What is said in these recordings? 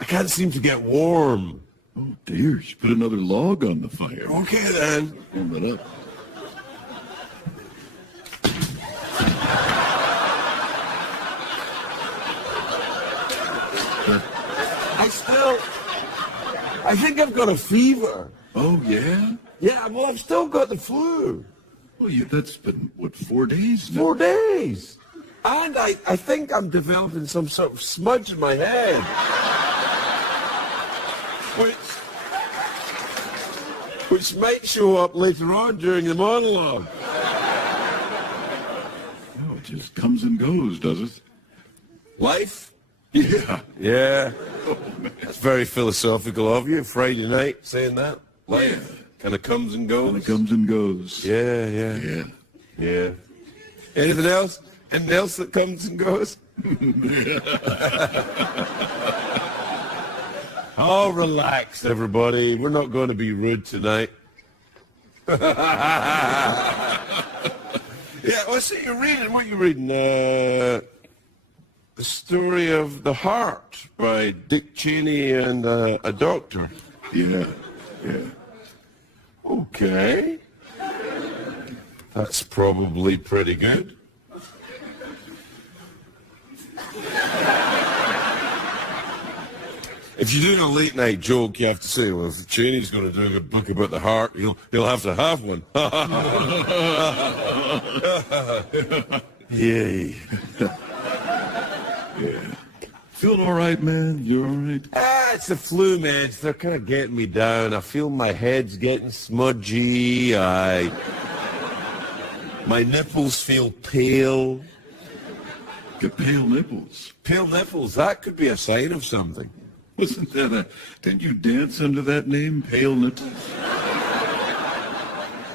I can't seem to get warm. Oh, dear. You should put another log on the fire. Okay, then. Warm it up. I think I've got a fever. Oh, yeah? Yeah, well, I've still got the flu. Well, that's been, 4 days now? 4 days. And I think I'm developing some sort of smudge in my head. Which might show up later on during the monologue. Oh, it just comes and goes, does it? Life? Yeah. Yeah. Oh, man. That's very philosophical of you, Friday night, saying that. Life kind of comes and goes. Kind of comes and goes. Yeah. Anything else? Anything else that comes and goes? Oh, relax, everybody. We're not going to be rude tonight. Yeah, well, so you're reading, what are you reading? The Story of the Heart by Dick Cheney and a doctor. Yeah. Okay. That's probably pretty good. If you're doing a late night joke, you have to say, well, if Cheney's going to do a book about the heart, he'll have to have one. Yay. Yeah. Feeling all right, man? You all right? It's the flu, man. They're kind of getting me down. I feel my head's getting smudgy. My nipples feel pale. Get pale nipples. Pale nipples, that could be a sign of something. Wasn't that didn't you dance under that name, Pale Nipples?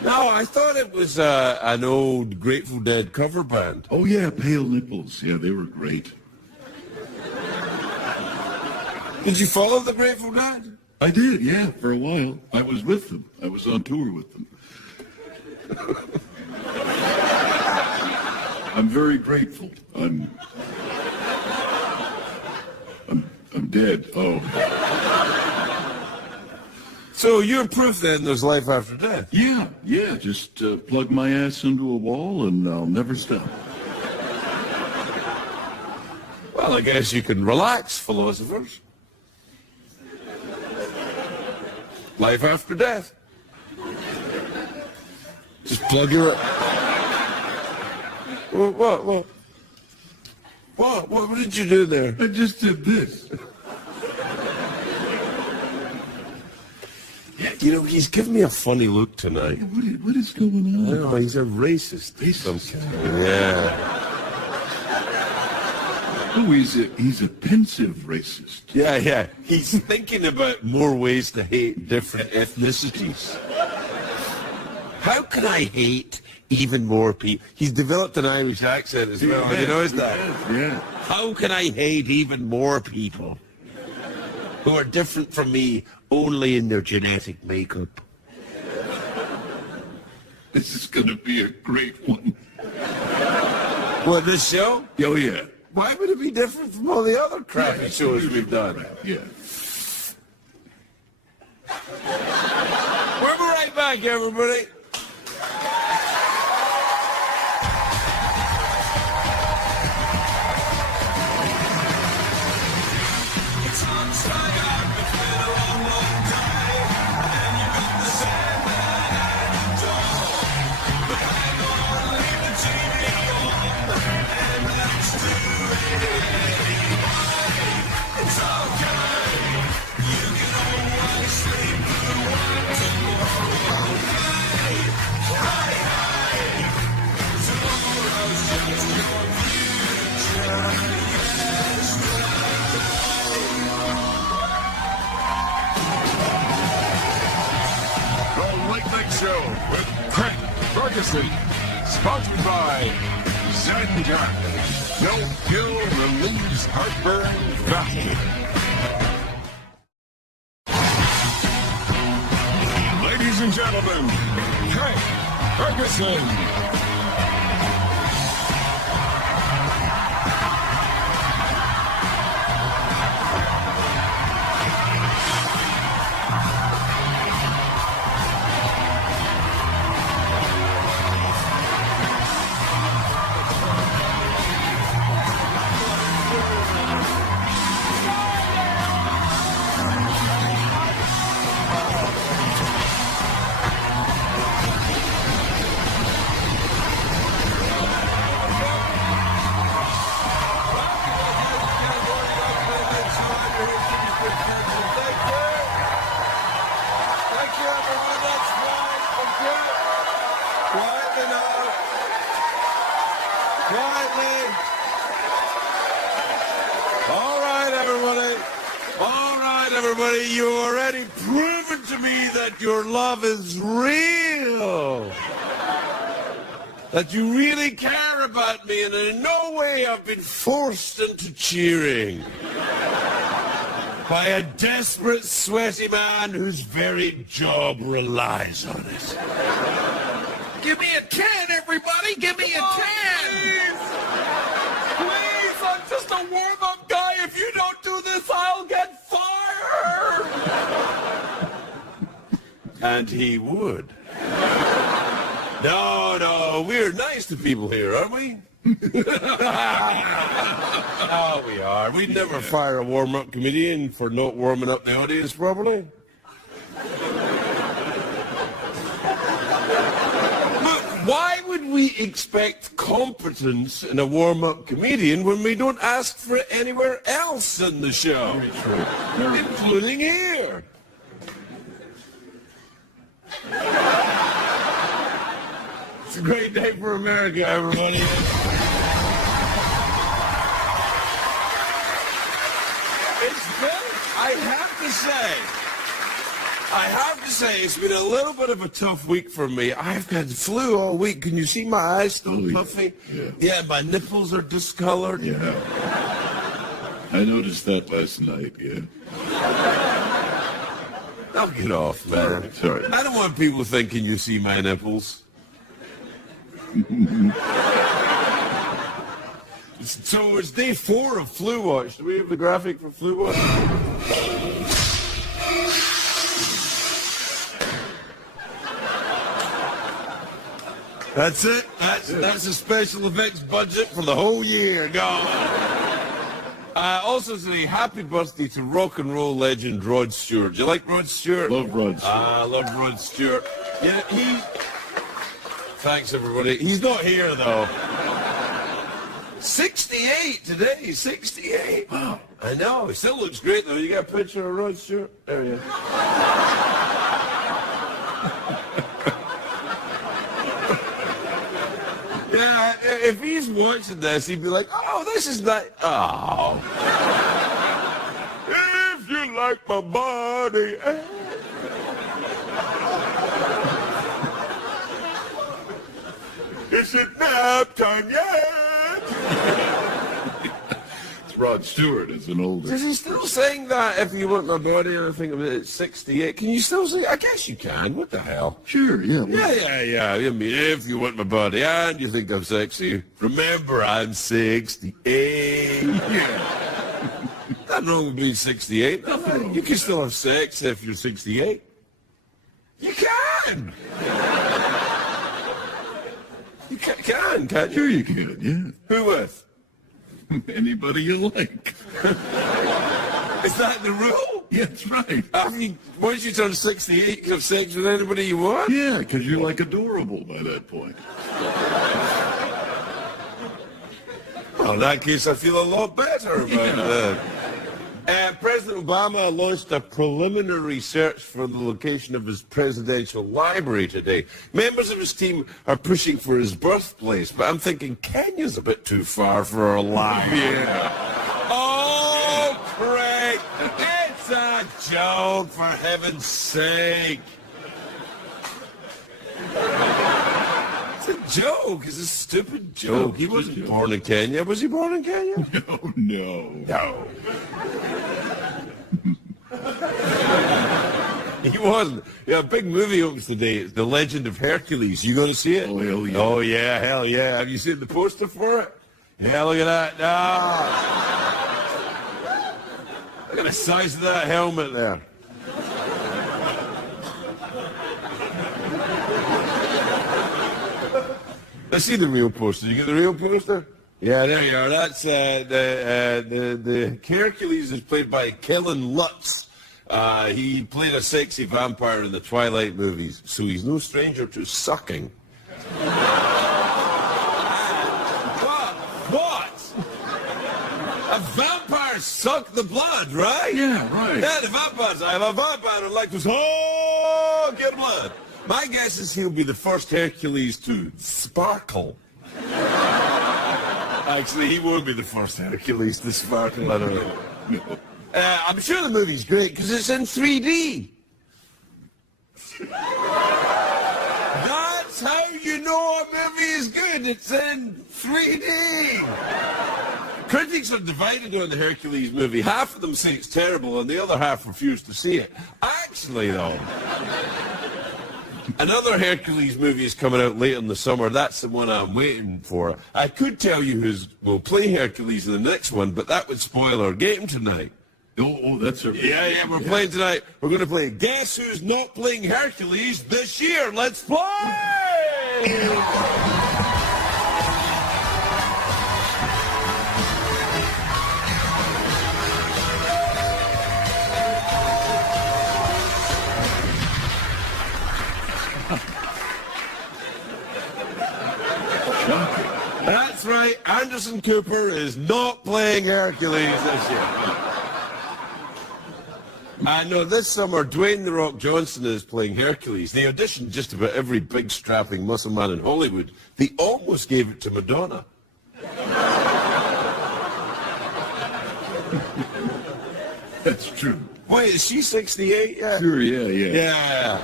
No, I thought it was an old Grateful Dead cover band. Oh, yeah, Pale Nipples. Yeah, they were great. Did you follow the Grateful Dead? I did, yeah, for a while. I was with them. I was on tour with them. I'm very grateful. I'm dead. Oh. So you're proof then there's life after death? Yeah. Just plug my ass into a wall and I'll never stop. Well, I guess you can relax, philosophers. Life after death. Just plug your... What did you do there? I just did this. Yeah, you know, he's giving me a funny look tonight. What is going on? I don't know, he's a racist. Yeah. Oh, he's a pensive racist. Yeah. He's thinking about more ways to hate different ethnicities. How can I hate even more people? He's developed an Irish accent as well. Have you noticed that? Yeah. How can I hate even more people who are different from me only in their genetic makeup? This is going to be a great one. What, this show? Oh, yeah. Why would it be different from all the other crappy shows we've done? Yeah. We'll be right back, everybody. Show with Craig Ferguson, sponsored by Saget. No pill relieves heartburn faster. Ladies and gentlemen, Craig Ferguson. everybody, you've already proven to me that your love is real. That you really care about me, and in no way I've been forced into cheering by a desperate, sweaty man whose very job relies on it. Give me a 10, everybody! Give me a 10! Please, I'm just a warm-up guy. If you don't do this, I'll get fired. And he would. No, we're nice to people here, aren't we? Oh, we are. We'd never fire a warm-up comedian for not warming up the audience properly. Look, why would we expect competence in a warm-up comedian when we don't ask for it anywhere else in the show? Very true. Including here. It's a great day for America, everybody. It's been, I have to say, it's been a little bit of a tough week for me. I've had flu all week. Can you see my eyes still puffy? Yeah, my nipples are discolored. Yeah. I noticed that last night, yeah. I'll get off, man. Sorry. I don't want people thinking you see my nipples. So it's day 4 of Flu Watch. Do we have the graphic for Flu Watch? That's it. That's the special effects budget for the whole year. Gone. Also say happy birthday to rock and roll legend Rod Stewart. Do you like Rod Stewart? Love Rod Stewart. I love Rod Stewart. Yeah, Thanks, everybody. He's not here, though. 68 today. 68. Wow. I know. He still looks great, though. You got a picture of Rod Stewart? There you go. Yeah, if he's watching this, he'd be like, oh, this is not... Oh. If you like my body... Is it nap time yet? It's Rod Stewart as an older. Does he still saying that if you want my body? I think of it at 68. Can you still say? I guess you can. What the hell? Sure, yeah. Yeah. I mean, if you want my body and you think I'm sexy, remember I'm 68. Yeah. Nothing wrong with being 68. Nothing. You can still have sex if you're 68. You can. You can't you? Sure you can, yeah. Who with? Anybody you like. Is that the rule? Yeah, that's right. Once you turn 68, you can have sex with anybody you want? Yeah, because you're like adorable by that point. Well, in that case, I feel a lot better about that. President Obama launched a preliminary search for the location of his presidential library today. Members of his team are pushing for his birthplace, but I'm thinking Kenya's a bit too far for a library. Yeah. Oh, Craig, it's a joke, for heaven's sake. It's a joke. It's a stupid joke. He wasn't born in Kenya. Was he born in Kenya? No. He wasn't. Yeah, a big movie opens today. It's The Legend of Hercules. You going to see it? Oh, hell yeah. Oh, yeah, hell yeah. Have you seen the poster for it? Yeah, look at that. Look at the size of that helmet there. Let's see the real poster. You get the real poster? Yeah, there you are. That's the Hercules is played by Kellen Lutz. He played a sexy vampire in the Twilight movies, so he's no stranger to sucking. What? A vampire suck the blood, right? Yeah, right. Yeah, the vampires. I have a vampire who likes to get blood. My guess is he'll be the first Hercules to sparkle. Actually, he will be the first Hercules to sparkle. I don't know. I'm sure the movie's great because it's in 3D. That's how you know a movie is good. It's in 3D. Critics are divided on the Hercules movie. Half of them say it's terrible and the other half refuse to see it. Actually, though, another Hercules movie is coming out late in the summer. That's the one I'm waiting for. I could tell you who will play Hercules in the next one, but that would spoil our game tonight. Oh, that's a... Yeah, we're playing tonight. We're going to play Guess Who's Not Playing Hercules this year. Let's play! That's right. Anderson Cooper is not playing Hercules this year. I know this summer, Dwayne "The Rock" Johnson is playing Hercules. They auditioned just about every big strapping muscle man in Hollywood. They almost gave it to Madonna. That's true. Wait, is she 68 yet? Sure, yeah. Yeah.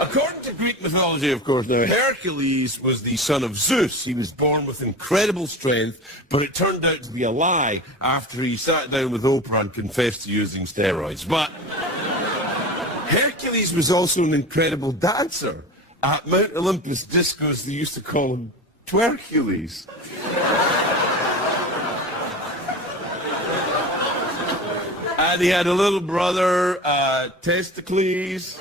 According to Greek mythology, of course, now, Hercules was the son of Zeus. He was born with incredible strength, but it turned out to be a lie after he sat down with Oprah and confessed to using steroids. But Hercules was also an incredible dancer. At Mount Olympus discos, they used to call him Twercules. And he had a little brother, Testicles.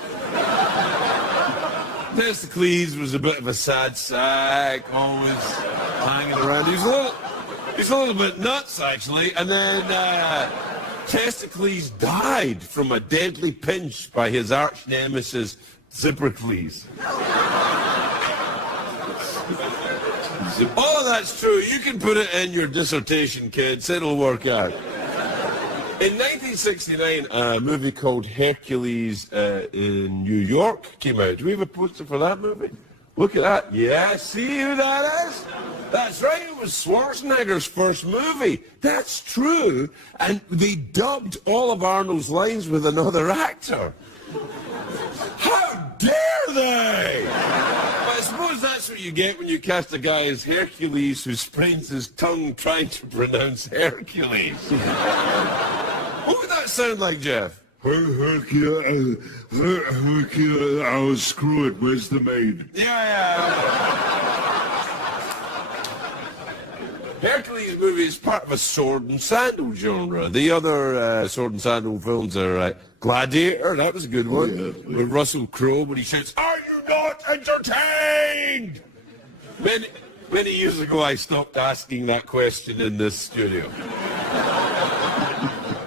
Testicles was a bit of a sad sack, always hanging around. He's a little bit nuts, actually. And then Testicles died from a deadly pinch by his arch nemesis, Zippercles. Oh, that's true. You can put it in your dissertation, kids. It'll work out. In 1969, a movie called Hercules in New York came out. Do we have a poster for that movie? Look at that. Yeah, see who that is? That's right, it was Schwarzenegger's first movie. That's true. And they dubbed all of Arnold's lines with another actor. How dare they? I suppose that's what you get when you cast a guy as Hercules who sprains his tongue trying to pronounce Hercules. What would that sound like, Jeff? Hercules, oh, screw it, where's the maid? Yeah. Hercules movie is part of a sword and sandal genre. The other sword and sandal films are Gladiator, that was a good one, with Russell Crowe when he shouts, "Are you not entertained?" Many years ago I stopped asking that question in this studio.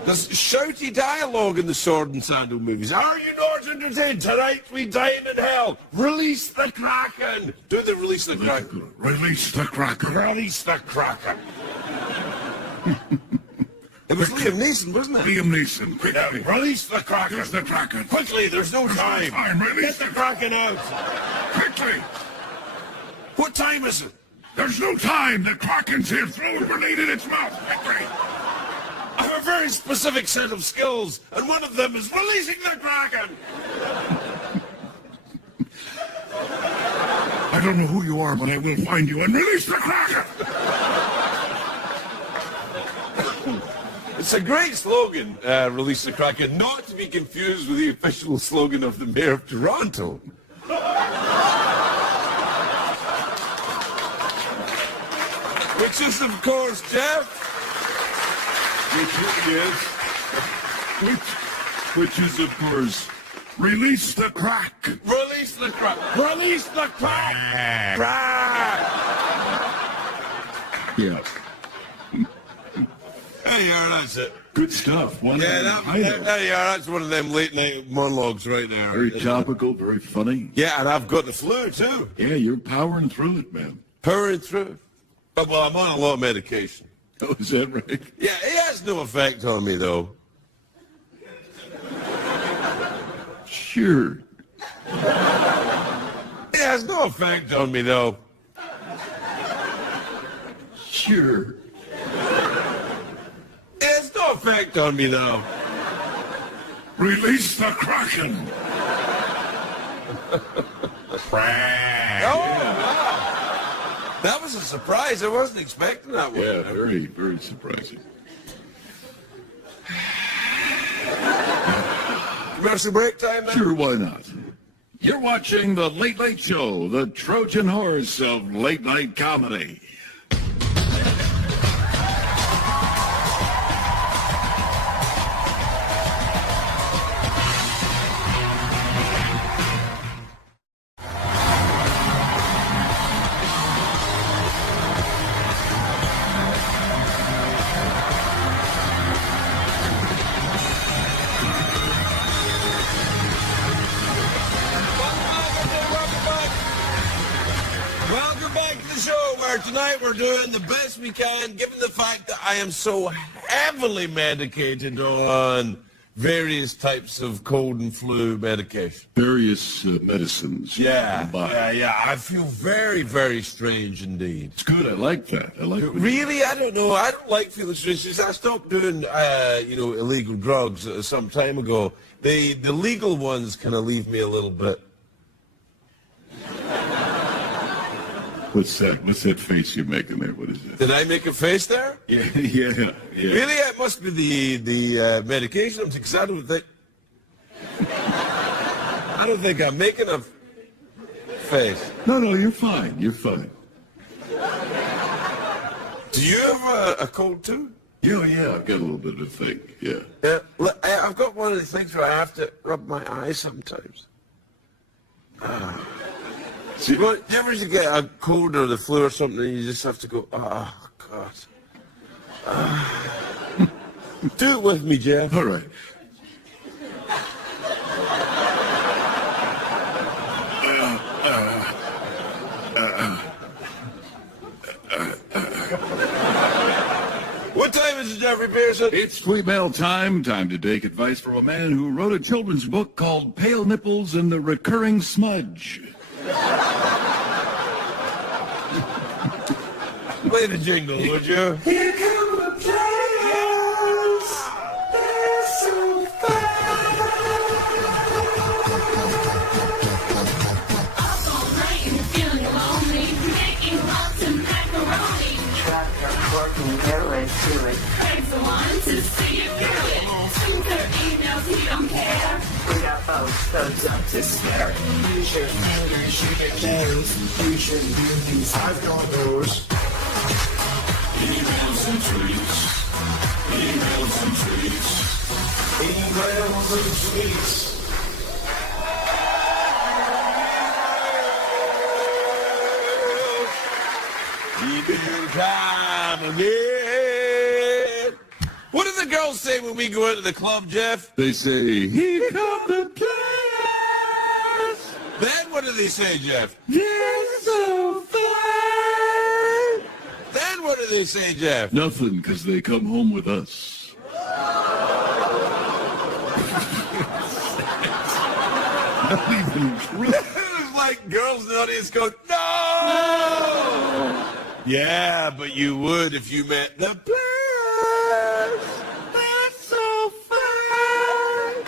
There's shouty dialogue in the sword and sandal movies. "Are you not entertained? Tonight we dine in hell. Release the Kraken." Do they release the Kraken? Release the Kraken. Release the Kraken. It was Liam Neeson, wasn't it? Liam Neeson, quickly. Release the Kraken. Release the Kraken. Quickly, there's no time. Release Get the Kraken out. Quickly. What time is it? There's no time. The Kraken's here. Throw a grenade in its mouth. Quickly. I have a very specific set of skills, and one of them is releasing the Kraken. I don't know who you are, but I will find you and release the Kraken. It's a great slogan, release the Kraken, not to be confused with the official slogan of the Mayor of Toronto. Which is, of course, Jeff. Which is, of course, release the crack. Release the crack. Release the crack. Crack. Yeah. There you are, that's it. Good stuff. There you are, that's one of them late night monologues right there. Very topical, very funny. Yeah, and I've got the flu too. Yeah, you're powering through it, man. Powering through. But, well, I'm on a lot of medication. Oh, is that right? Yeah, it has no effect on me, though. Sure. It has no effect on me, though. Sure. It has no effect on me, though. Release the Kraken. Oh, wow. That was a surprise. I wasn't expecting that one. Yeah, very, very surprising. Commercial break time, then? Sure, why not? You're watching The Late Late Show, the Trojan horse of late night comedy. Welcome back to the show, where tonight we're doing the best we can, given the fact that I am so heavily medicated on various types of cold and flu medication. Various medicines. Yeah. But I feel very, very strange indeed. it's good. I like that. I like when Really? I don't know. I don't like feeling strange. Since I stopped doing, illegal drugs some time ago, the legal ones kind of leave me a little bit. What's that? What's that face you're making there? What is it? Did I make a face there? Yeah. Really? It must be the medication. Because I don't think I'm making a face. No, you're fine. You're fine. Do you have a cold too? Yeah, I've got a little bit of a thing. Yeah. Yeah. I've got one of these things where I have to rub my eyes sometimes. See, well, you ever get a cold or the flu or something, and you just have to go, oh, God. Do it with me, Jeff. All right. What time is it, Jeffrey Pearson? It's tweet mail time. Time to take advice from a man who wrote a children's book called Pale Nipples and the Recurring Smudge. Play the jingle, would you? Here come the players. They're so fine. Up all night and feeling lonely, making lots of macaroni. Tractor working their way through it. Craig's the one to see you through it. Send their emails, he don't care. We got those up to scare. Use your fingers, you get nails. Use your beauties, I've got those. Emails and tweets. Emails and tweets. Emails and tweets. Email time again. What do the girls say when we go into the club, Jeff? They say, Here come the players. Then what do they say, Jeff? They're so fine. Then what do they say, Jeff? nothing, because they come home with us. Not even true. It's like girls in the audience go, no! Yeah, but you would if you met the players. That's so fun.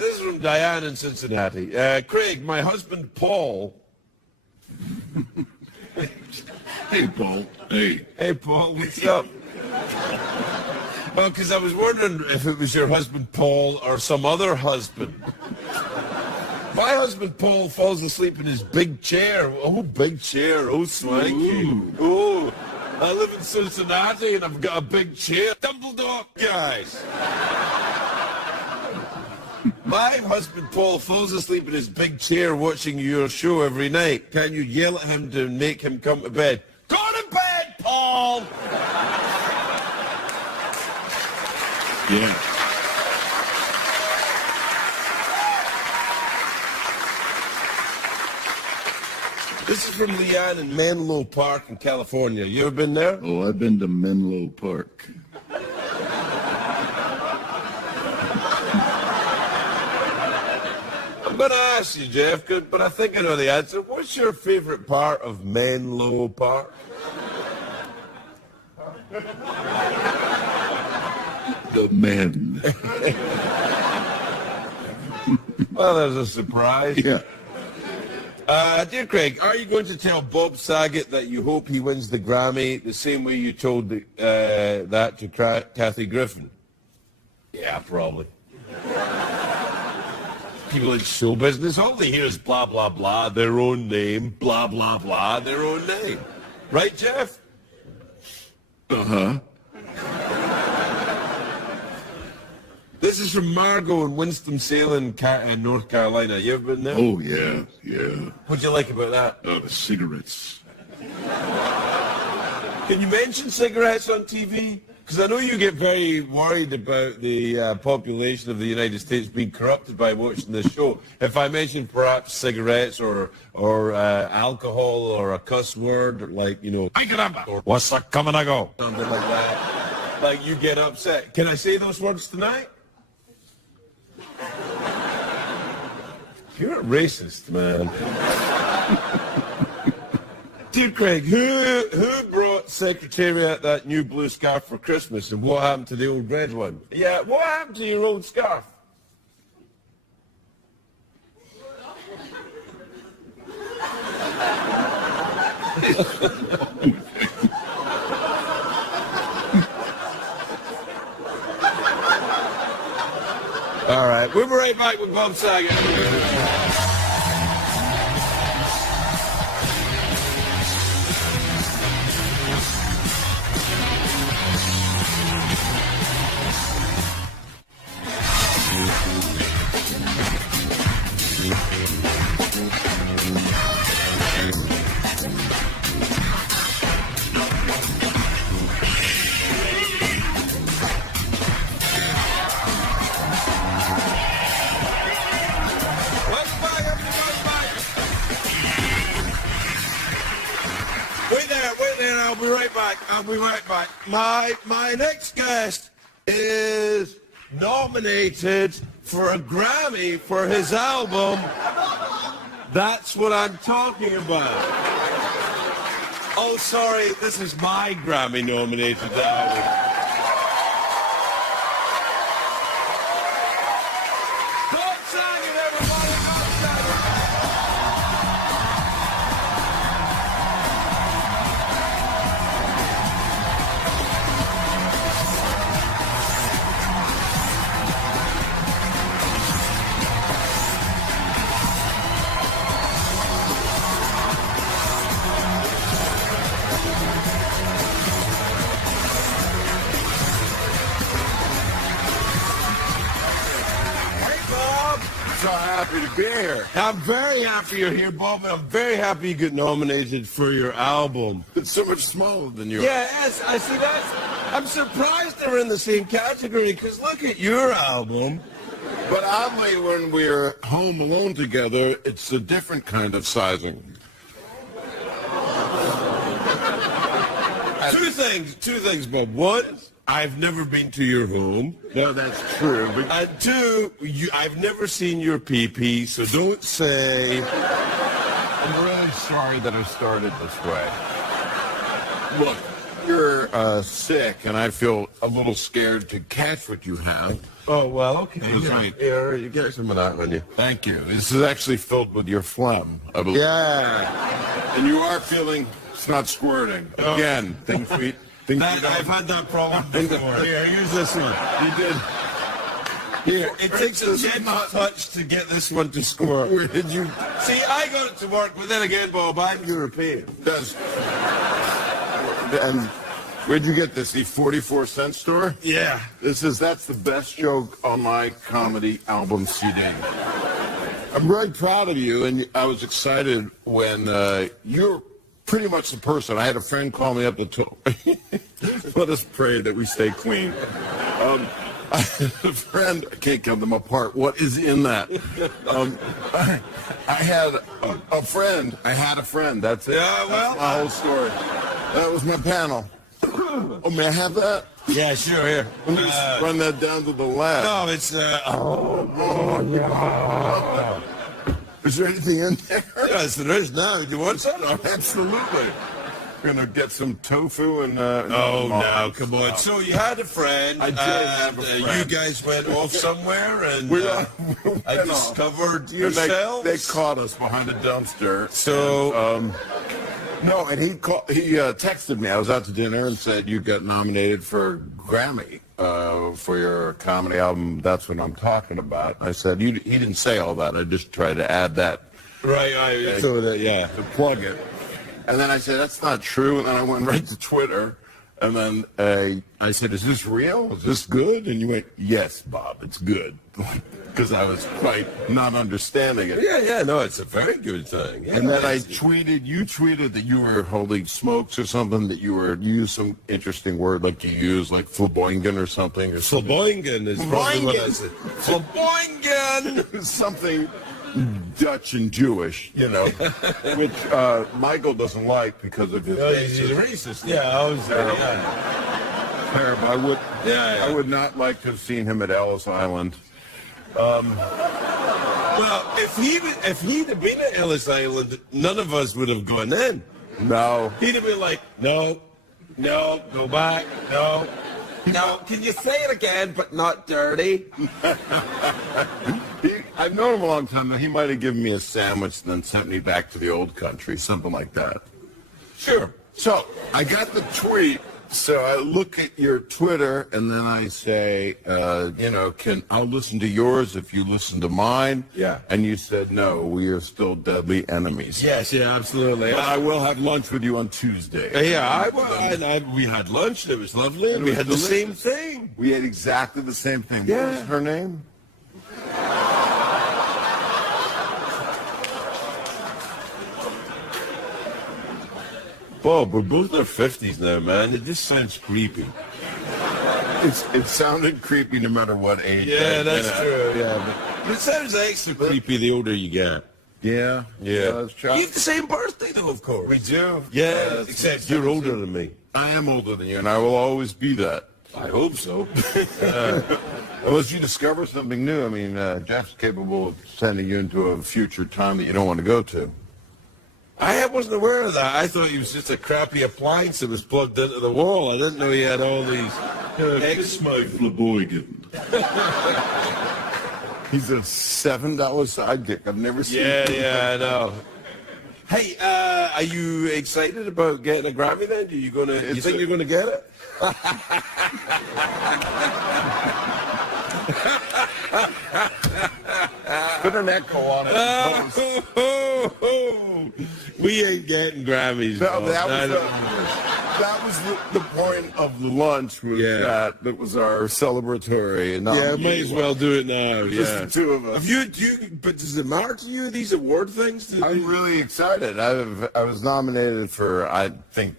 This is from Diane in Cincinnati. Craig, my husband Paul. Hey, Paul. Hey. Hey, Paul, what's up? Well, because I was wondering if it was your husband Paul or some other husband. My husband Paul falls asleep in his big chair. Oh, big chair. Oh, swanky. Oh, I live in Cincinnati and I've got a big chair. Dumbledore, guys. My husband Paul falls asleep in his big chair watching your show every night. Can you yell at him to make him come to bed? Go to bed, Paul! Yeah. This is from Leanne in Menlo Park in California. You ever been there? Oh, I've been to Menlo Park. I'm going to ask you, Jeff, but I think I know the answer. What's your favorite part of Menlo Park? The men. Well, there's a surprise. Yeah. Dear Craig, are you going to tell Bob Saget that you hope he wins the Grammy the same way you told that to Kathy Griffin? Yeah, probably. People in show business, all they hear is blah, blah, blah, their own name, blah, blah, blah, their own name. Right, Jeff? Uh-huh. This is from Margot in Winston-Salem, North Carolina. You ever been there? Oh, yeah, yeah. What'd you like about that? Oh, the cigarettes. Can you mention cigarettes on TV? Because I know you get very worried about the population of the United States being corrupted by watching this show. If I mention perhaps cigarettes or alcohol or a cuss word, or like, you know, or What's that coming I go? something like that, like you get upset. Can I say those words tonight? You're a racist, man. Dear Craig, who brought Secretariat that new blue scarf for Christmas, and what happened to the old red one? Yeah, what happened to your old scarf? All right, we'll be right back with Bob Saget. I'll be right back. My next guest is nominated for a Grammy for his album. That's what I'm talking about. Oh, sorry, this is my Grammy nominated album. Bob Saget, everybody, Bob Saget. So happy to be here. I'm very happy you're here, Bob, and I'm very happy you get nominated for your album. It's so much smaller than yours. Yes, I see that. I'm surprised they're in the same category, because look at your album. But oddly, when we're home alone together, it's a different kind of sizing. Two things, Bob. One, I've never been to your home. No, that's true. But And two, I've never seen your pee-pee, so don't say... I'm really sorry that I started this way. Look, you're sick, and I feel a little scared to catch what you have. Oh, well, okay. That's right. Here, you get some of that on you. Thank you. This is actually filled with your phlegm, I believe. Yeah. And you are feeling it's not squirting. Again, things we don't. I've had that problem before. Here, here's this one. You did. Here, it takes a gentle touch to get this one to squirt. Where did you? See, I got it to work, but then again, Bob, I'm European. Does. And where'd you get this? The 44-cent store? Yeah. That's the best joke on my comedy album CD. I'm very proud of you, and I was excited when you're pretty much the person. I had a friend call me up to let us pray that we stay clean. I had a friend, I can't count them apart. What is in that? I had a friend. That's it. Yeah, well. That's my whole story. That was my panel. Oh, may I have that? Yeah, sure, here. Let me just run that down to the lab. No, it's, Is there anything in there? yes, there is now. Do you want some? Oh, absolutely. gonna get some tofu and. Oh, no, come on. So you had a friend. I did have a and, friend. you guys went off somewhere and We I went off. discovered And yourselves. They caught us behind a dumpster. So, No, and he texted me. I was out to dinner and said you got nominated for Grammy for your comedy album. That's what I'm talking about. I said he didn't say all that. I just tried to add that right, so that, yeah. to plug it. And then I said that's not true. And then I went right to Twitter. And then I said, "Is this real? Is this good?" And you went, "Yes, Bob, it's good," because I was quite not understanding it. Yeah, no, it's a very good thing. Yeah, And then you tweeted that you were holding smokes or something, that you used some interesting word like you used, like flamboyant or something. Or something. Flamboyant is probably what I said. Flamboyant! Something Dutch and Jewish, which Michael doesn't like because of his He's a racist. Yeah, I was terrible. I would not like to have seen him at Ellis Island. Well, if he'd have been at Ellis Island, none of us would have gone in. No. He'd have been like, no, go back, no. Can you say it again, but not dirty? I've known him a long time. He might have given me a sandwich and then sent me back to the old country, something like that. Sure. So I got the tweet. So I look at your Twitter and then I say, I'll listen to yours if you listen to mine. Yeah. And you said, no, we are still deadly enemies. Yes, yeah, absolutely. But I will have lunch with you on Tuesday. Yeah, we had lunch. It was lovely. And we had the same thing. We had exactly the same thing. Yeah. What was her name? Bob, we're both in our 50s now, man. It just sounds creepy. It sounded creepy no matter what age. Yeah, that's true. Yeah, but it sounds extra creepy the older you get. Yeah. You have the same birthday, though, of course. We do. Yeah, except you're older than me. I am older than you, and I will always be that. I hope so. Unless you discover something new. I mean, Jeff's capable of sending you into a future time that you don't want to go to. I wasn't aware of that. I thought he was just a crappy appliance that was plugged into the wall. I didn't know he had all these Kiss my flamboyant. He's a $7 sidekick. I've never seen him. Yeah, I know. Hey, are you excited about getting a Grammy then? You think you're gonna get it? Put an echo on it. We ain't getting Grammys. That was the point of the lunch. Was that was our celebratory. Yeah, might as well do it now. Just the two of us. But does it matter to you, these award things? I'm really excited. I was nominated for, I think,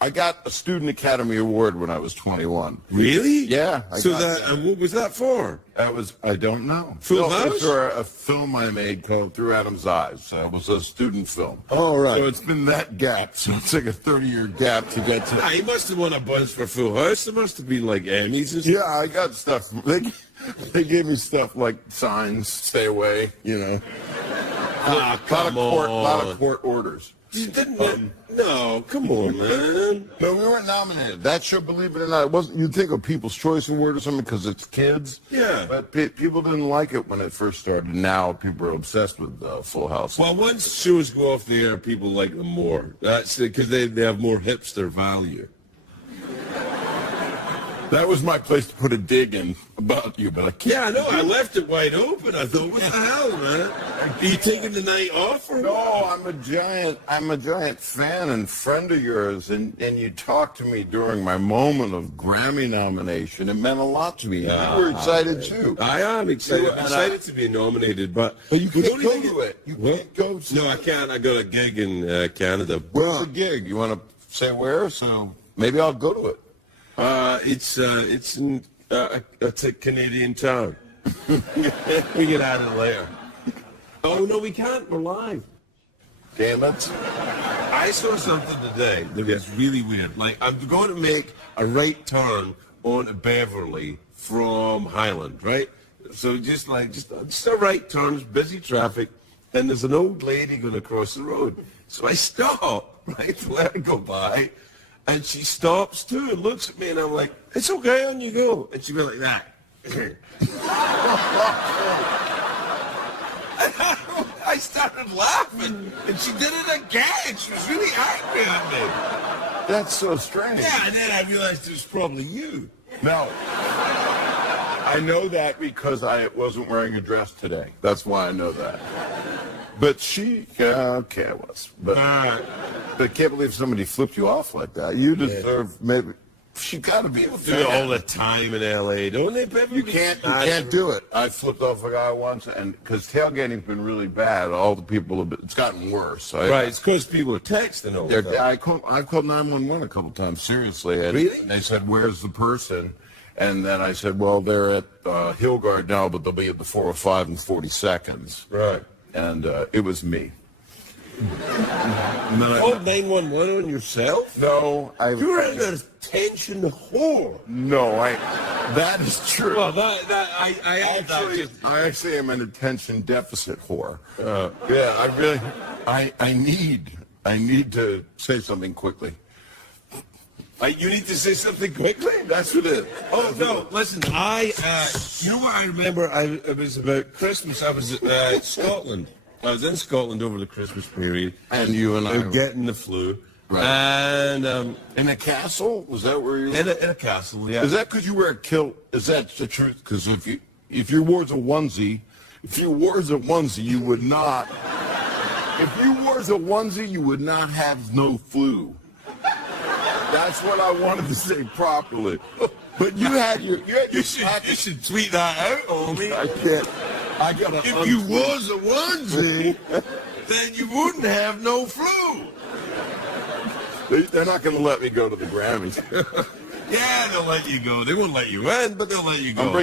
I got a Student Academy Award when I was 21. Really? Yeah. And what was that for? I don't know. Full House? It's for a film I made called Through Adam's Eyes. So it was a student film. Oh, right. So it's been that gap. So it's like a 30-year gap to get to. He must have won a bunch for Full House. There must have been like Emmys and stuff. Yeah, I got stuff. They gave me stuff like signs, stay away, Ah, come on. A lot of court orders. You didn't. No, come on, man. No, we weren't nominated. That show, believe it or not, it wasn't. You'd think a People's Choice Award or something because it's kids. Yeah. But people didn't like it when it first started. Now people are obsessed with Full House. Well, once shows go off the air, people like them more. That's because they have more hipster value. That was my place to put a dig in about you, but I can't. Yeah, I know. I left it wide open. I thought, what the hell, man? Are you taking the night off? Or No, I'm a giant fan and friend of yours, and you talked to me during my moment of Grammy nomination. It meant a lot to me. You were excited too. I am excited. I'm excited to be nominated, but you we can't don't go even to it. You can't go. No, I can't. I got a gig in Canada. Where's the gig? You want to say where? So maybe I'll go to it. It's a Canadian town. We get out of there. Oh no, we can't. We're live. Damn it. I saw something today that was really weird. Like, I'm going to make a right turn on Beverly from Highland, right? So just a right turn, busy traffic, and there's an old lady going to cross the road. So I stop. right, to let it go by. And she stops too and looks at me, and I'm like, it's okay, on you go. And she'd be like that. I started laughing, and she did it again. She was really angry at me. That's so strange. Yeah, and then I realized it was probably you. No. I know that because I wasn't wearing a dress today. That's why I know that. But she, okay, I was. But I can't believe somebody flipped you off like that. You deserve maybe. She got to be a Do fan. it all the time in L.A., don't they? You can't do it. I flipped off a guy once, and because tailgating's been really bad, all the people have been, it's gotten worse. Right, it's because people are texting all the time. I called 911 a couple times, seriously. And, Really? And they said, "Where's the person?" And then I said, "Well, they're at Hillgard now, but they'll be at the 405 in 40 seconds." Right. And it was me. And then I called 911 on yourself? No, You're an attention whore. No, that is true. Well, I actually am an attention deficit whore. Yeah, I really, I need to say something quickly. You need to say something quickly? That's what it is. Oh, no, listen, you know what I remember? It was about Christmas. I was at Scotland. I was in Scotland over the Christmas period. And you and I were getting the flu. Right. And in a castle? Was that where you were? In a castle, yeah. Is that because you wear a kilt? Is that the truth? Because if you wore a onesie, you would not. If you wore a onesie, you would not have no flu. That's what I wanted to say properly. But you should tweet that out, homie. I can't. I gotta. If you was a onesie, then you wouldn't have no flu. They're not going to let me go to the Grammys. Yeah, they'll let you go. They won't let you in, but they'll let you go.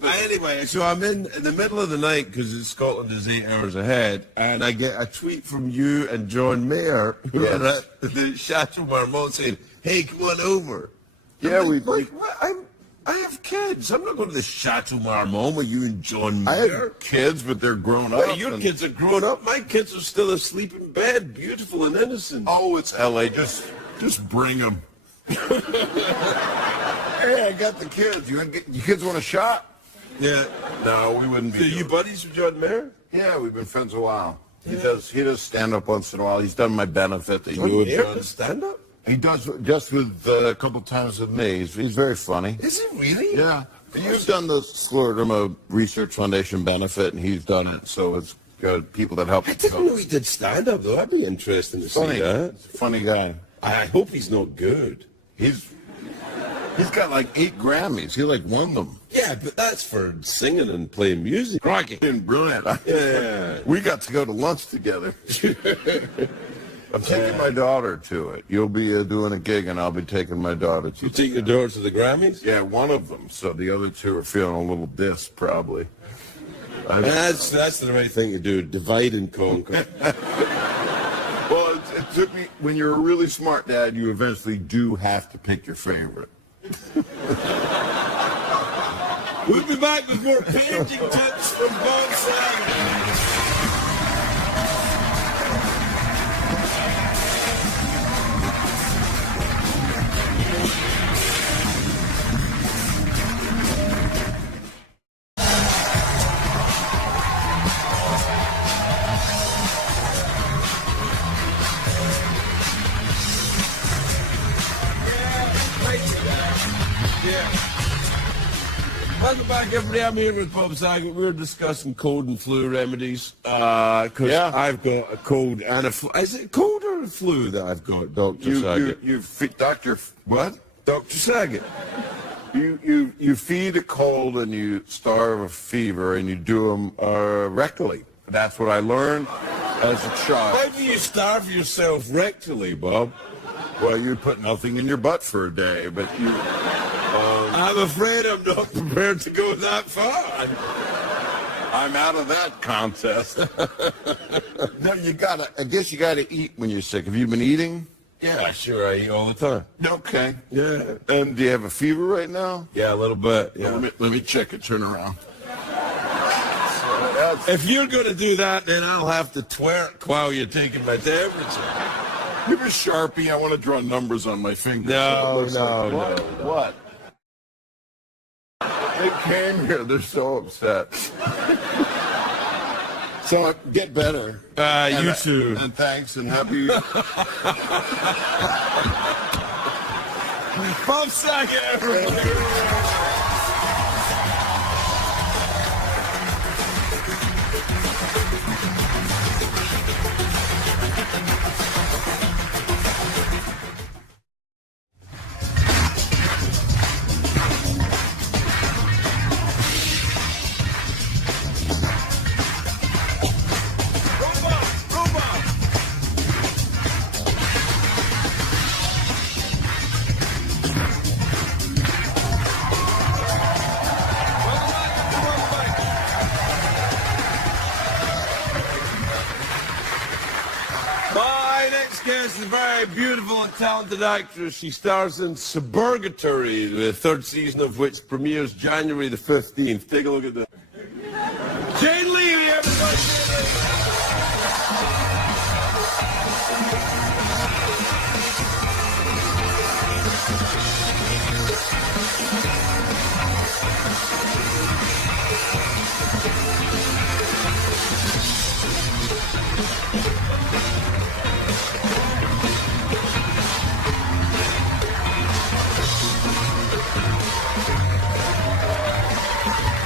Anyway, so I'm in the middle of the night because Scotland is 8 hours ahead, and I get a tweet from you and John Mayer, who are at the Chateau Marmont, saying, "Hey, come on over." Yeah, I have kids. I'm not going to the Chateau Marmont with you and John Mayer. I have kids, but they're grown up. Well, your kids are grown up. My kids are still asleep in bed, beautiful and innocent. Oh, it's L.A. Just bring them. Hey, I got the kids. You kids want a shot? Yeah. No, we wouldn't be. So you buddies with John Mayer? Yeah, we've been friends a while. He does stand up once in a while. He's done my benefit. John Mayer does stand up? He does just with a couple times with me. He's very funny. Is he really? Yeah. You've done the Scleroderma Research Foundation benefit, and he's done it. So it's got people that help. I didn't know he did stand up though. That'd be interesting to see that. He's a funny guy. I hope he's not good. He's got like 8 Grammys. He like won them. Yeah, but that's for singing and playing music. Rocky. Brilliant. Yeah. We got to go to lunch together. I'm taking my daughter to it. You'll be doing a gig, and I'll be taking my daughter to it. You take your daughter to the Grammys? Yeah, one of them. So the other 2 are feeling a little dissed, probably. That's the right thing to do. Divide and conquer. Well, it took me. When you're a really smart dad, you eventually do have to pick your favorite. We'll be back with more parenting tips from Bob Saget. Welcome back, everybody. I'm here with Bob Saget. We're discussing cold and flu remedies. Because I've got a cold and a flu. Is it cold or a flu that I've got, Dr. Saget? Doctor, what? Dr. Saget. You feed a cold and you starve a fever, and you do them rectally. That's what I learned as a child. How do you starve yourself rectally, Bob? Well, you put nothing in your butt for a day, but you... I'm afraid I'm not prepared to go that far. I'm out of that contest. No, I guess you gotta eat when you're sick. Have you been eating? Yeah, sure. I eat all the time. Okay. Yeah. And do you have a fever right now? Yeah, a little bit. Yeah. Let me check it. Turn around. That's... If you're going to do that, then I'll have to twerk while you're taking my temperature. Give me a Sharpie. I want to draw numbers on my fingers. No, So no, like, no. What? They came here. They're so upset. So get better. You too. And thanks and happy. Bob Saget, everybody. My next guest is a very beautiful and talented actress. She stars in Suburgatory, the third season of which premieres January the 15th. Take a look at that. Jane Levy, everybody!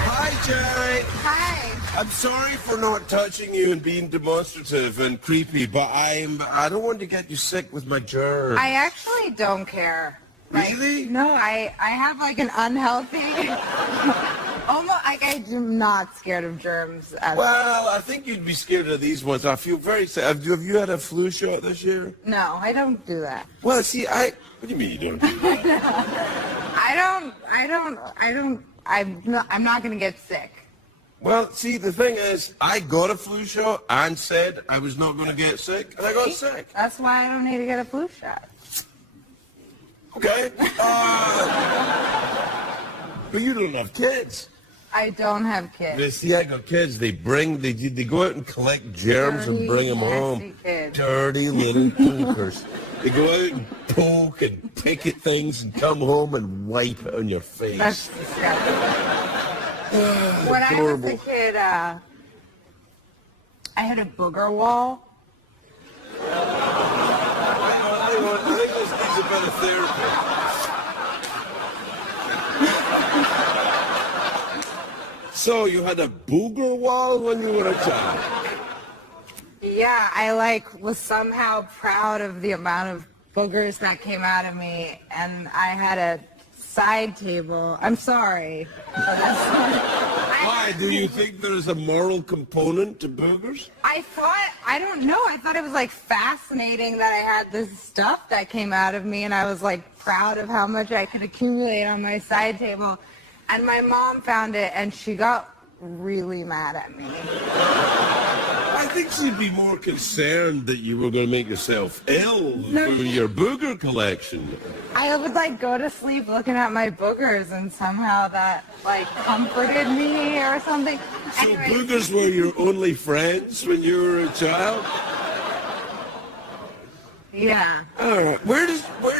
Hi, Jane. Hi. I'm sorry for not touching you and being demonstrative and creepy, but I don't want to get you sick with my germs. I actually don't care. Really? No, I have like an unhealthy. Almost like I'm not scared of germs. Well, I think you'd be scared of these ones. I feel very sad. Have you had a flu shot this year? No, I don't do that. Well, see, what do you mean you don't do that? I'm not gonna get sick. Well, see, the thing is, I got a flu shot and said I was not going to get sick, and I got sick. That's why I don't need to get a flu shot. Okay. But you don't have kids. I don't have kids. You see, I got kids. They go out and collect germs and Dirty, bring them nasty home. kids. Dirty little pokers. They go out and poke and pick at things and come home and wipe it on your face. That's disgusting. When I was a Horrible. kid, I had a booger wall. I think this needs a bit of therapy. So you had a booger wall when you were a child? Yeah, I was somehow proud of the amount of boogers that came out of me, and I had a side table. I'm sorry. Why? Do you think there's a moral component to boogers? I don't know. I thought it was fascinating that I had this stuff that came out of me, and I was proud of how much I could accumulate on my side table. And my mom found it, and she got really mad at me. I think she'd be more concerned that you were going to make yourself ill through your booger collection. I would go to sleep looking at my boogers, and somehow that comforted me or something. So Anyway, boogers were your only friends when you were a child? yeah. All right. Where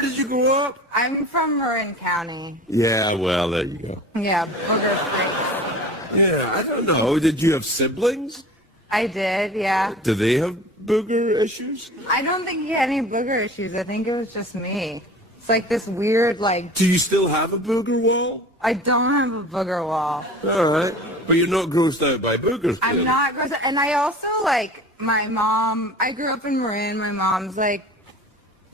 did you grow up? I'm from Marin County. Yeah, well, there you go. Yeah, booger freaks. Yeah, I don't know. Did you have siblings? I did, yeah. Do they have booger issues? I don't think he had any booger issues. I think it was just me. It's this weird, Do you still have a booger wall? I don't have a booger wall. All right. But you're not grossed out by boogers, I'm clearly. not gross. And I also, my mom, I grew up in Marin. My mom's,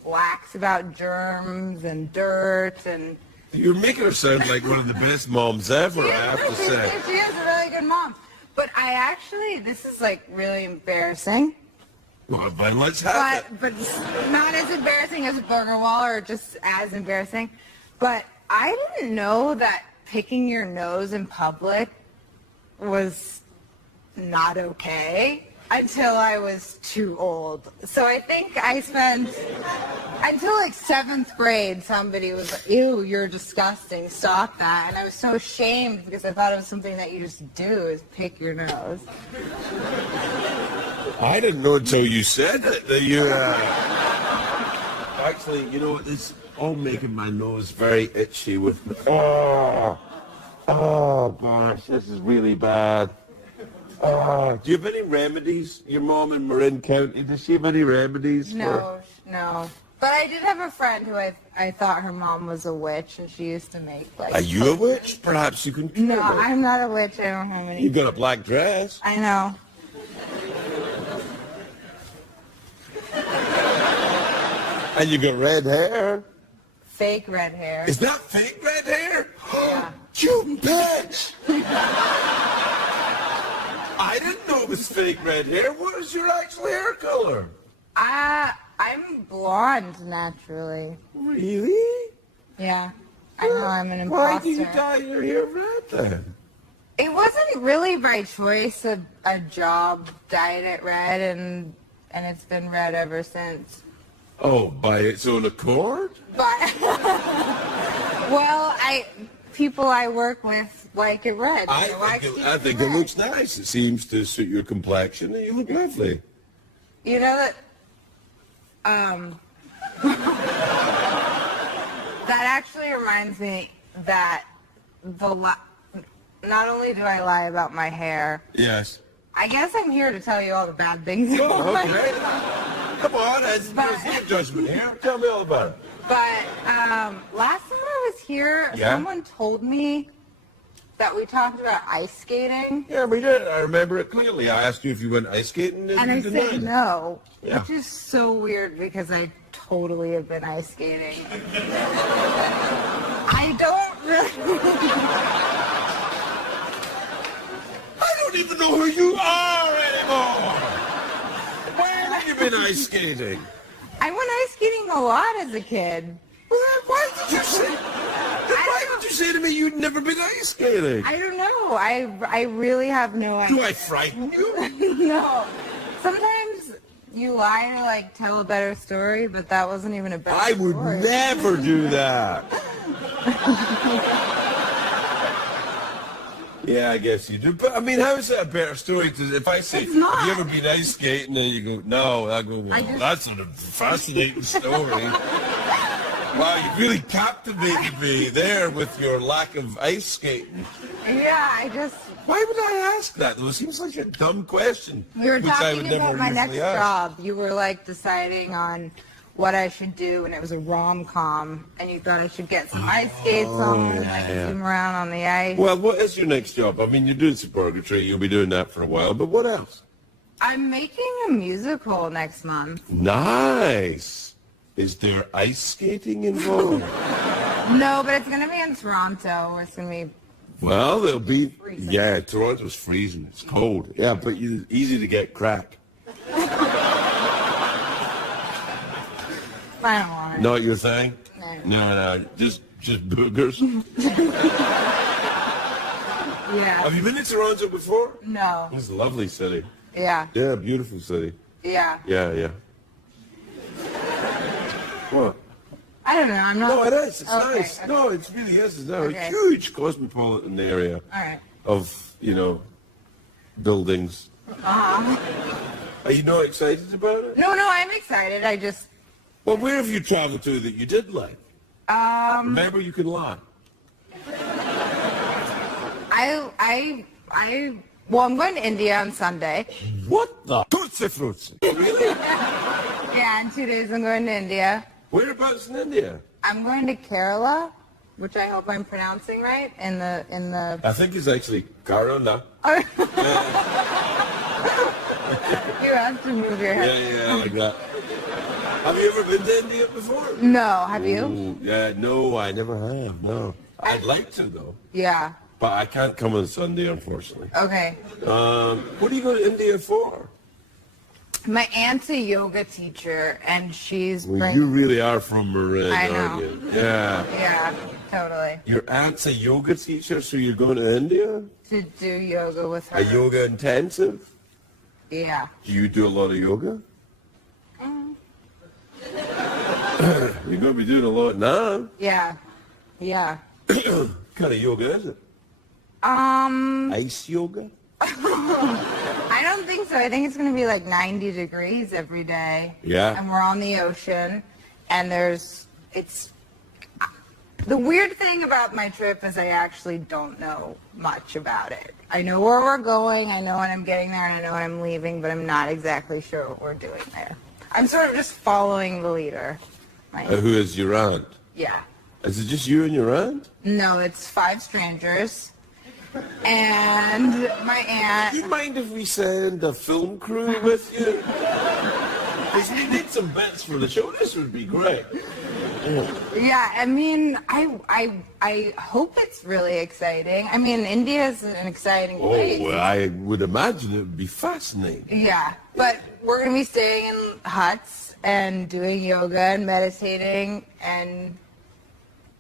lax about germs and dirt and... You're making her sound like one of the best moms ever, I have to say. She is a really good mom. But I actually, this is really embarrassing. Well, then let's have it. But it's not as embarrassing as a booger wall, or just as embarrassing. But I didn't know that picking your nose in public was not okay. until I was too old. So I think I spent, until like 7th grade, somebody was like, ew, you're disgusting, stop that. And I was so ashamed because I thought it was something that you just do, is pick your nose. I didn't know until you said it that you. Actually, you know what? This all making my nose very itchy with. Oh gosh, this is really bad. Do you have any remedies? Your mom in Marin County, does she have any remedies? No. But I did have a friend who I thought her mom was a witch, and she used to make like. Are you a witch? Perhaps you can. No, I'm not a witch. I don't have any. You got a black dress. I know. And you got red hair. Fake red hair. Is that fake red hair? Yeah. You bitch! I didn't know it was fake red hair. What is your actual hair color? I'm blonde naturally. Really? Yeah. I know I'm an Why imposter. do you dye your hair red then? It wasn't really by choice. A job dyed it red, and it's been red ever since. Oh, by its own accord? But well, people I work with like it red. I so why think, keep I think red? it looks nice. It seems to suit your complexion, and you look lovely. You know that. That actually reminds me that not only do I lie about my hair, Yes. I guess I'm here to tell you all the bad things. Oh, okay. Come on, it's your judgment here. Tell me all about it. But last time I was here, Yeah? someone told me that we talked about ice skating, Yeah, we did. I remember it clearly. I asked you if you went ice skating, and and I you said denied it. no, Yeah. which is so weird because I totally have been ice skating. I don't really. I don't even know who you are anymore. Where have you been ice skating? I went ice skating a lot as a kid. Well, then why did you say? Why would you say to me you'd never been ice skating? I don't know. I really have no idea. Do I frighten you? No. Sometimes you lie to like tell a better story, but that wasn't even a better I would story. never do that. Yeah, I guess you do. But I mean, how is that a better story? 'Cause if I say, It's not. have you ever been ice skating? And you go, no. I go, well, I just- that's a fascinating story. Wow, you really captivated me there with your lack of ice skating. Yeah, Why would I ask that? Though? It seems like a dumb question. we were which I would talking never about my next usually ask. job. You were like deciding on what I should do, and it was a rom-com, and you thought I should get some ice skates on, and I could zoom around on the ice. Well, what is your next job? I mean, you're doing suburgatory. You'll be doing that for a while. But what else? I'm making a musical next month. Nice. Is there ice skating involved? No, but it's gonna be in Toronto, where it's gonna be. Well, there'll be. Freezing. Yeah, Toronto's freezing. It's cold. Yeah, but easy to get crack. I don't want it. Not your thing? No. No. Just boogers. Yeah. Have you been to Toronto before? No. It's a lovely city. Yeah. Yeah, beautiful city. Yeah. Yeah. What? I don't know. I'm not. No, it is. It's Okay, nice. okay. No, it really is. It's now Okay. a huge cosmopolitan area All right. of, buildings. Uh-huh. Are you not excited about it? No, I'm excited. I just. Well, where have you traveled to that you did like? Remember, you can lie. Well, I'm going to India on Sunday. What the? Tootsie fruits. Really? Yeah, in 2 days I'm going to India. Whereabouts in India? I'm going to Kerala, which I hope I'm pronouncing right. In the. I think it's actually Karuna. You have to move your head. Yeah, like that. Have you ever been to India before? No, have you? Ooh, yeah, no, I never have. No, I'd like to though, Yeah. but I can't come on Sunday, unfortunately. Okay. What do you go to India for? My aunt's a yoga teacher, and she's Well, bringing. you really are from Marin, I know. aren't you? Yeah. Yeah, totally. Your aunt's a yoga teacher, so you're going to India? To do yoga with her. A yoga intensive? Yeah. Do you do a lot of yoga? You're going to be doing a lot now. Yeah. Yeah. What kind of yoga is it? Ice yoga? I don't think so. I think it's going to be like 90 degrees every day. Yeah. And we're on the ocean, and the weird thing about my trip is I actually don't know much about it. I know where we're going, I know when I'm getting there, and I know when I'm leaving, but I'm not exactly sure what we're doing there. I'm sort of just following the leader. Who is your aunt? Yeah. Is it just you and your aunt? No, it's 5 strangers. And my aunt. Do you mind if we send a film crew with you? Because we need some bits for the show. This would be great. Yeah, I mean, I hope it's really exciting. I mean, India is an exciting place. Oh, I would imagine it would be fascinating. Yeah, but we're going to be staying in huts and doing yoga and meditating and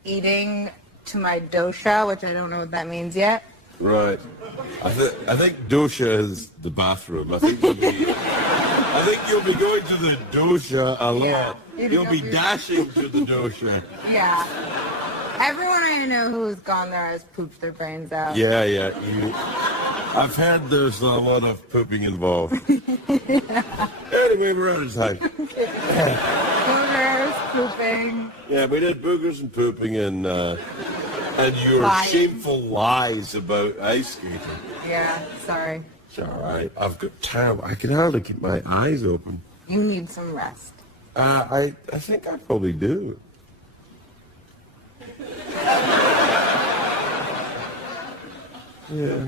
eating to my dosha, which I don't know what that means yet. Right. I think dosha is the bathroom. I think you'll be going to the dosha a lot. Yeah, You'll be dashing to the dosha. Yeah. Everyone I know who's gone there has pooped their brains out. Yeah. I've heard there's a lot of pooping involved. Anyway, we're out of time. Boogers, pooping. Yeah, we did boogers and pooping and your Lies. shameful lies about ice skating. Yeah, sorry. It's all right. I've got terrible. I can hardly keep my eyes open. You need some rest. I think I probably do. Yeah.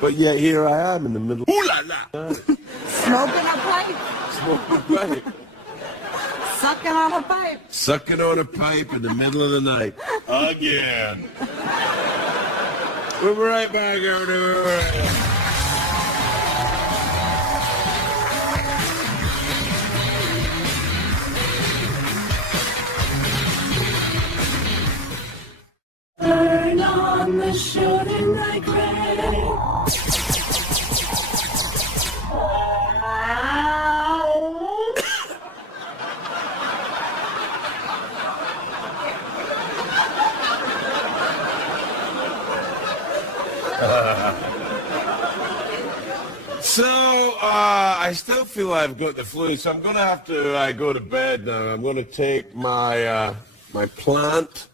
But yet here I am in the middle. Ooh la la! Smoking a pipe. Smoking a pipe. Sucking on a pipe. Sucking on a pipe in the middle of the night. Again. We'll be right back, everybody. Turn on the show tonight, Greg. So, I still feel I've got the flu, so I'm going to have to go to bed now. I'm going to take my my plant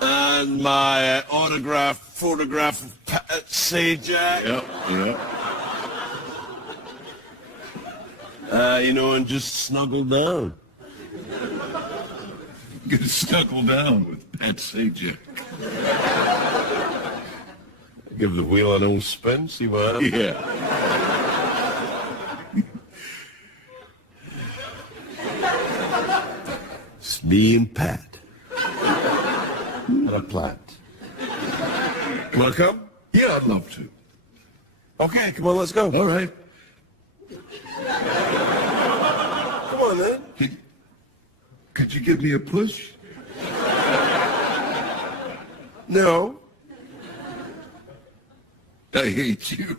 and my photograph of Saget. Yep. And just snuggle down. Get snuggle down with Pat Saget. Give the wheel an old spin, see what happens. Yeah. It's me and Pat. And a plant. You want to come? Yeah, I'd love to. Okay, come on, let's go. All right. Come on, then. Could you give me a push? No. I hate you.